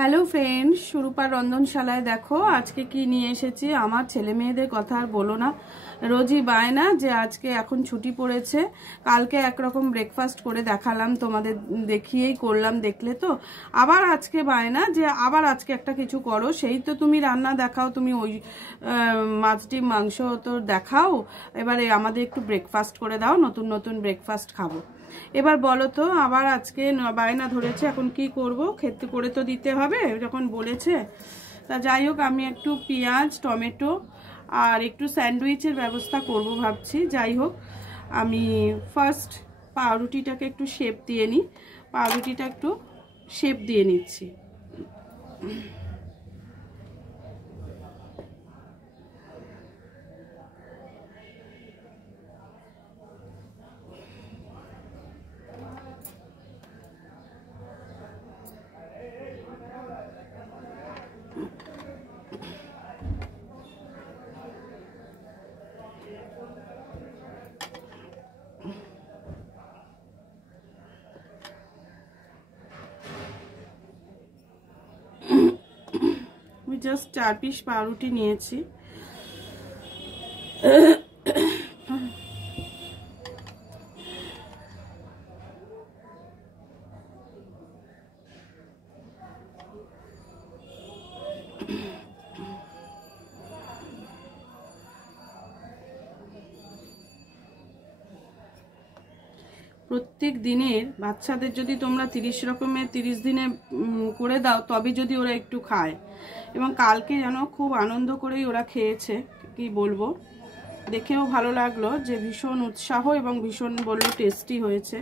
Hello friends, সুরূপার রন্ধনশালায় দেখো আজকে কি নিয়ে এসেছি। আমার ছেলে মেয়েদের কথা আর বলো না, রোজই বায়না যে আজকে এখন ছুটি পড়েছে। কালকে একরকম ব্রেকফাস্ট করে দেখালাম, তোমাদের দেখিয়েই করলাম, দেখলে তো। আবার আজকে বায়না যে আবার আজকে একটা কিছু করো। সেই তো তুমি রান্না দেখাও, তুমি ওই মাছ ডিম মাংস তো দেখাও, এবারে আমাদের একটু ব্রেকফাস্ট করে দাও, নতুন নতুন ব্রেকফাস্ট খাবো। এবার বলো তো, আবার আজকে বায়না ধরেছে, এখন কি করব, খেতে করে তো দিতে হবে যখন বলেছে। তা যাই হোক, আমি একটু পেঁয়াজ টমেটো আর একটু স্যান্ডউইচের ব্যবস্থা করব ভাবছি। যাই হোক, আমি ফার্স্ট পাউরুটিটাকে একটু শেপ দিয়ে নিই। পাউরুটিটা একটু শেপ দিয়ে নিচ্ছি। আমি জাস্ট 4 পিস পাউরুটি নিয়েছি। প্রত্যেক দিনের বাচ্চাদের যদি তোমরা 30 রকমের 30 দিনে করে দাও, তবে যদি ওরা একটু খায়। এবং কালকে যেন খুব আনন্দ করেই ওরা খেয়েছে, কি বলবো, দেখেও ভালো লাগলো যে ভীষণ উৎসাহ এবং ভীষণ বললো টেস্টি হয়েছে।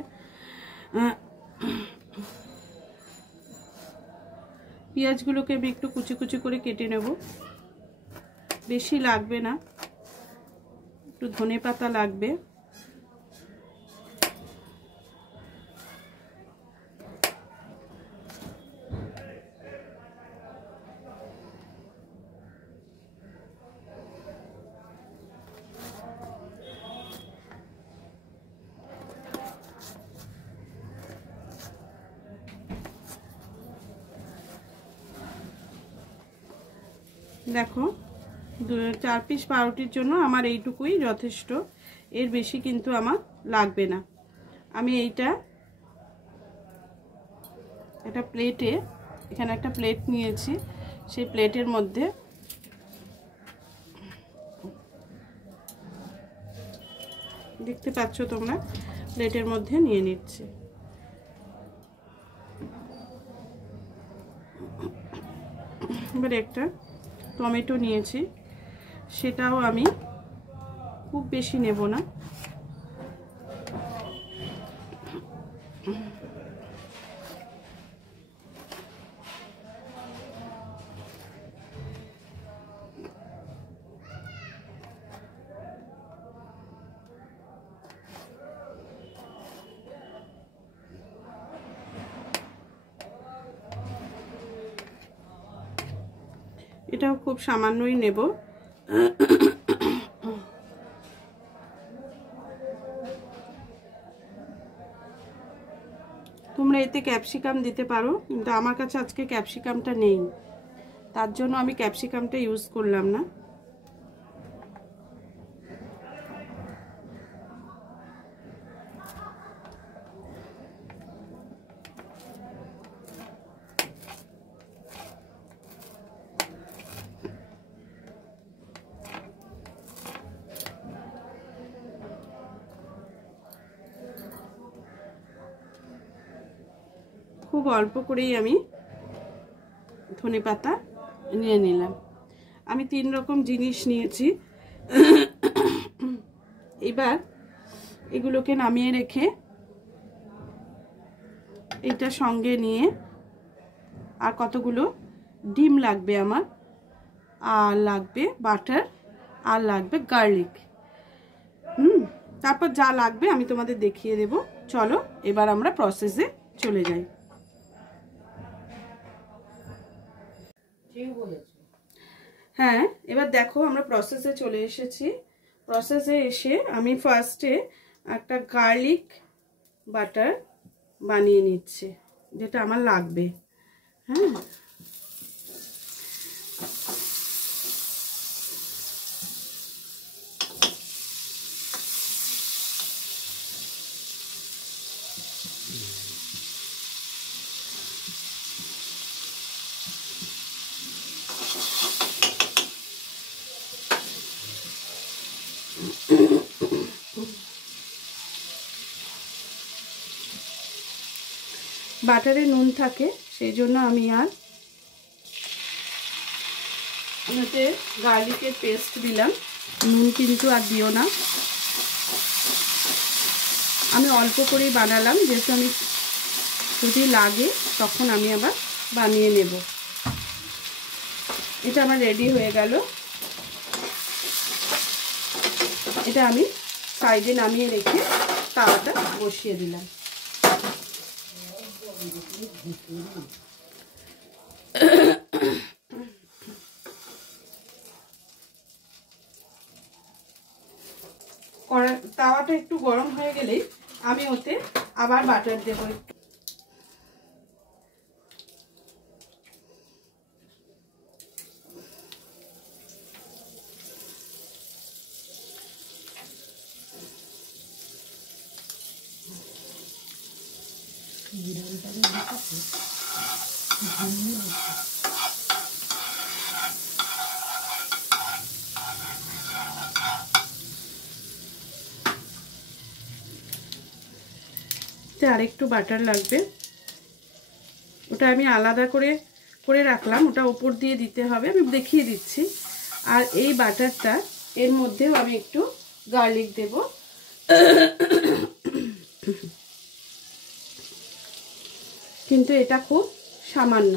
পেঁয়াজগুলোকে আমি একটু কুচি কুচি করে কেটে নেব, বেশি লাগবে না, একটু ধনেপাতা লাগবে। দেখো, 4 পিস পাউরুটির জন্য আমার এইটুকুই যথেষ্ট, এর বেশি কিন্তু আমার লাগবে না। আমি এইটা একটা প্লেটে, এখানে একটা প্লেট নিয়েছি, সেই প্লেটের মধ্যে দেখতে পাচ্ছ তোমরা, প্লেটের মধ্যে নিয়ে নিচ্ছি। এবার একটা টমেটো নিয়েছি, সেটাও আমি খুব বেশি নেব না। এটাও খুব সামান্যই নেব। তোমরা এতে ক্যাপসিকাম দিতে পারো, কিন্তু আমার কাছে আজকে ক্যাপসিকামটা নেই, তার জন্য আমি ক্যাপসিকামটা ইউজ করলাম না। খুব অল্প করেই আমি ধনেপাতা নিয়ে নিলাম। আমি 3 রকম জিনিস নিয়েছি। এবার এগুলোকে নামিয়ে রেখে এটা সঙ্গে নিয়ে, আর কতগুলো ডিম লাগবে আমার, আর লাগবে বাটার, আর লাগবে গার্লিক। তারপর যা লাগবে আমি তোমাদের দেখিয়ে দেব। চলো এবার আমরা প্রসেসে চলে যাই। হ্যাঁ, এবার দেখো আমরা প্রসেসে চলে এসেছি। প্রসেসে এসে আমি ফার্স্টে একটা গার্লিক বাটার বানিয়ে নিচ্ছি, যেটা আমার লাগবে। হ্যাঁ, বাটারে নুন থাকে, সেই জন্য আমি আর এতে গার্লিকের পেস্ট দিলাম। নুন কিন্তু আর দিও না, আমি অল্প করেই বানালাম, যেহেতু আমি যদি লাগে তখন আমি আবার বানিয়ে নেব। এটা আমার রেডি হয়ে গেল। এটা আমি সাইডে নামিয়ে রেখে তাওয়াটা বসিয়ে দিলাম। তাওয়াটা একটু গরম হয়ে গেলেই আমি ওতে আবার বাটার দেবো। আর একটু বাটার লাগবে, ওটা আমি আলাদা করে রাখলাম, ওটা উপর দিয়ে দিতে হবে, আমি দেখিয়ে দিচ্ছি। আর এই বাটারটা এর মধ্যেও আমি একটু গার্লিক দেব, কিন্তু এটা খুব সামান্য।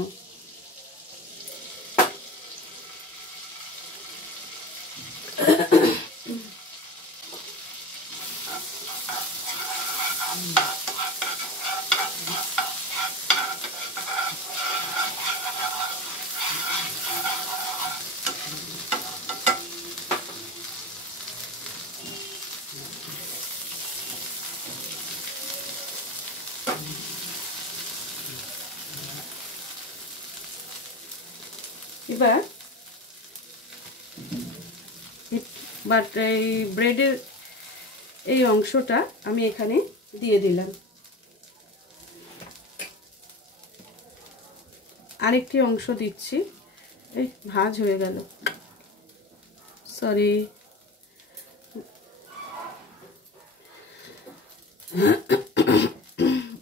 এবার এই ব্রেডের এই অংশটা আমি এখানে দিয়ে দিলাম। আরেকটি অংশ দিচ্ছি, এই ভাঁজ হয়ে গেল, সরি।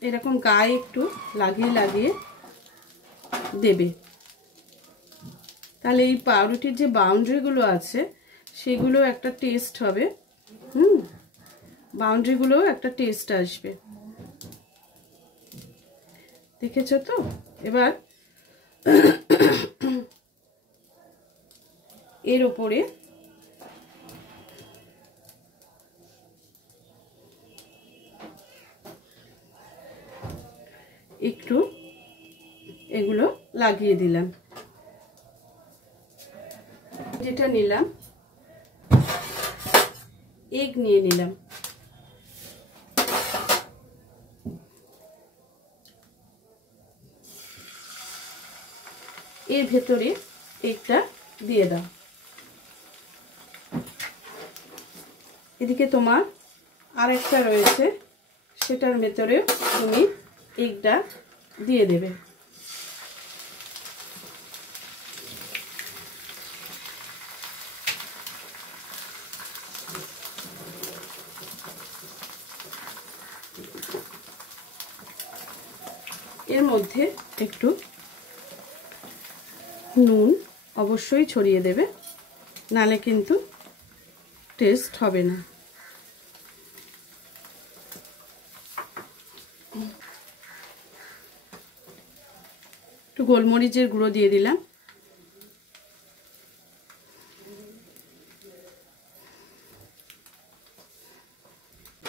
এরকম গায়ে একটু লাগিয়ে লাগিয়ে দেবে, তাহলে এই পাউরুটির যে বাউন্ডারিগুলো আছে সেগুলো একটা টেস্ট হবে। বাউন্ডারিগুলোও একটা টেস্ট আসবে, দেখেছো তো? এবার এর উপরে একটু এগুলো লাগিয়ে দিলাম। যেটা নিলাম, এগ নিয়ে নিলাম, এর ভেতরে এগটা দিয়ে দাও। এদিকে তোমার আরেকটা রয়েছে, সেটার ভেতরেও তুমি এগটা দিয়ে দেবে। এর মধ্যে একটু নুন অবশ্যই ছড়িয়ে দেবে, নালে কিন্তু টেস্ট হবে না। একটু গোলমরিচের গুঁড়ো দিয়ে দিলাম।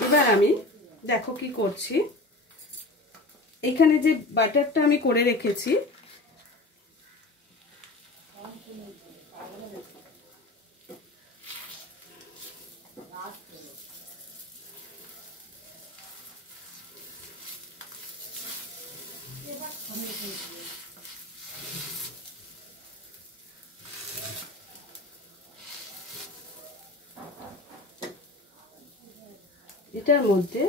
এবার আমি দেখো কি করছি, এখানে যে বাটারটা আমি করে রেখেছি এটার মধ্যে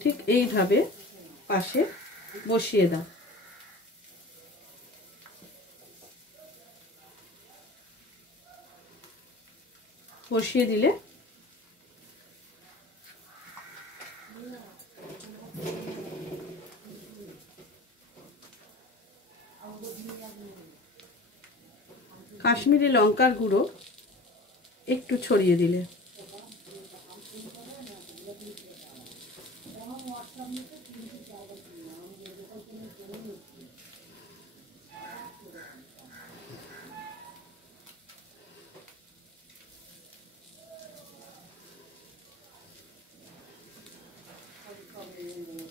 ঠিক এইভাবে পাশে বসিয়ে দাও। বসিয়ে দিলে কাশ্মীরি লঙ্কার গুঁড়ো একটু ছড়িয়ে দিলে,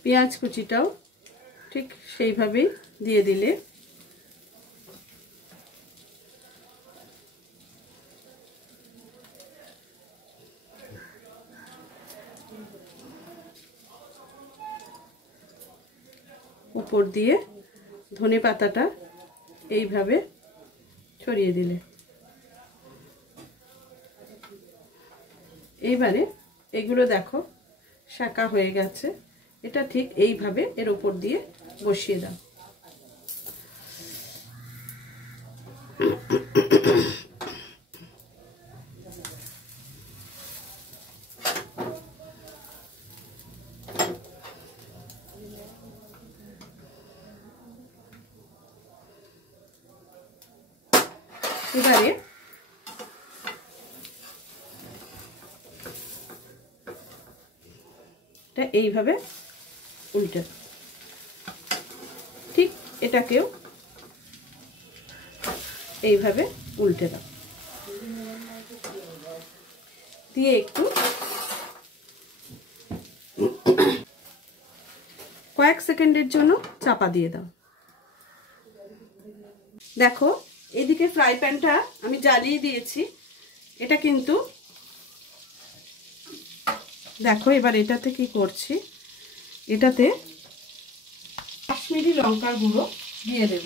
পেঁয়াজ কুচিটাও ঠিক সেইভাবেই দিয়ে দিলে উপর দিয়ে ধনে পাতাটা এইভাবে ছড়িয়ে দিলে, এইবারে এগুলো দেখো শাঁকা হয়ে গেছে। এটা ঠিক এইভাবে এর উপর দিয়ে বসিয়ে দাও। এবারে এটা এইভাবে উল্টে, ঠিক এটাকেও এইভাবে উল্টে দাও, দিয়ে একটু কয়েক সেকেন্ডের জন্য চাপা দিয়ে দাও। দেখো এদিকে ফ্রাই প্যানটা আমি জ্বালিয়ে দিয়েছি। এটা কিন্তু দেখো এবার এটাতে কি করছি, এটাতে কাশ্মীরি লঙ্কার গুঁড়ো দিয়ে দেব।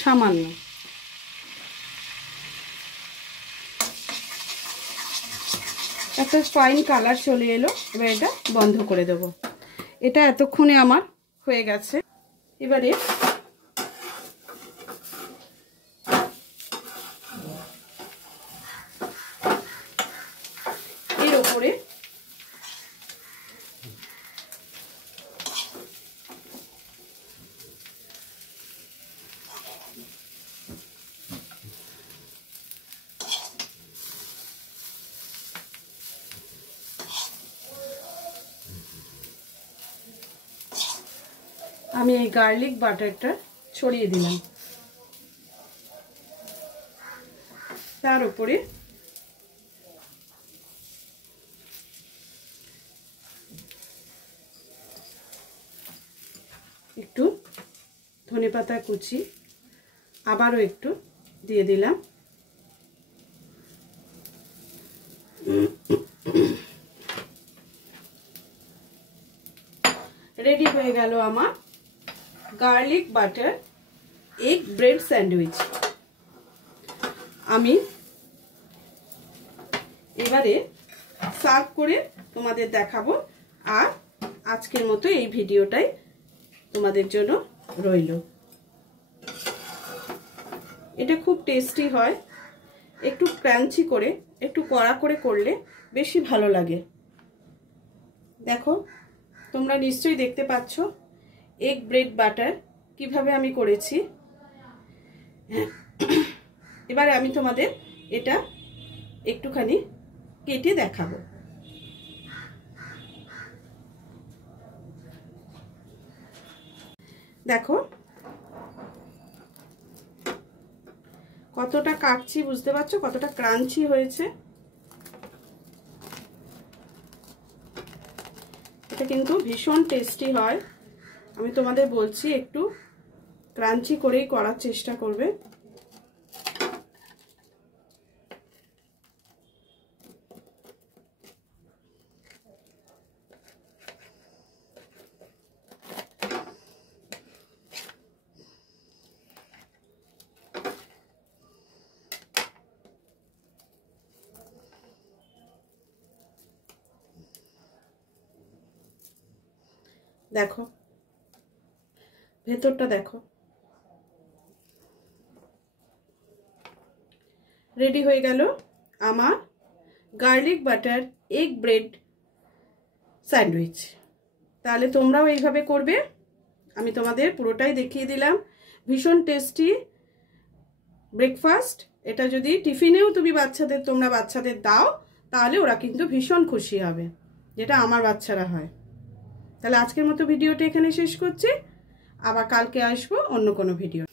সামান্য, একটা ফাইন কালার চলে এলো। এবার এটা বন্ধ করে দেব। এটা এতক্ষণে আমার হয়ে গেছে। এবারে এর ওপরে আমি এই গার্লিক বাটারটা ছড়িয়ে দিলাম। তার উপরে একটু ধনেপাতা কুচি আবারও একটু দিয়ে দিলাম। রেডি হয়ে গেল আমার garlic butter egg bread sandwich. আমি এবারে সার্ভ করে তোমাদের দেখাবো। আর আজকের মতো এই ভিডিওটাই তোমাদের জন্য রইল। এটা খুব টেস্টি হয়, একটু ক্রাঞ্চি করে, একটু কড়া করে করলে বেশি ভালো লাগে। দেখো তোমরা নিশ্চয়ই দেখতে পাচ্ছ এগ ব্রেড বাটার কিভাবে আমি করেছি। এবারে আমি তোমাদের এটা একটুখানি কেটে দেখাবো। দেখো কতটা কাটছি, বুঝতে পারছো কতটা ক্রাঞ্চি হয়েছে। এটা কিন্তু ভীষণ টেস্টি হয়। আমি তোমাদের বলছি একটু ক্রাঞ্চি করেই করার চেষ্টা করবে। দেখো ভেতরটা দেখো, রেডি হয়ে গেল আমার garlic butter egg bread sandwich. তাহলে তোমরাও এইভাবে করবে আমি তোমাদের পুরোটাই দেখিয়ে দিলাম। ভীষণ টেস্টি ব্রেকফাস্ট। এটা যদি টিফিনেও তুমি তোমরা বাচ্চাদের দাও তাহলে ওরা কিন্তু ভীষণ খুশি হবে, যেটা আমার বাচ্চারা হয়। তাহলে আজকের মতো ভিডিওটা এখানে শেষ করছি, আবার কালকে আসবো অন্য কোনো ভিডিও।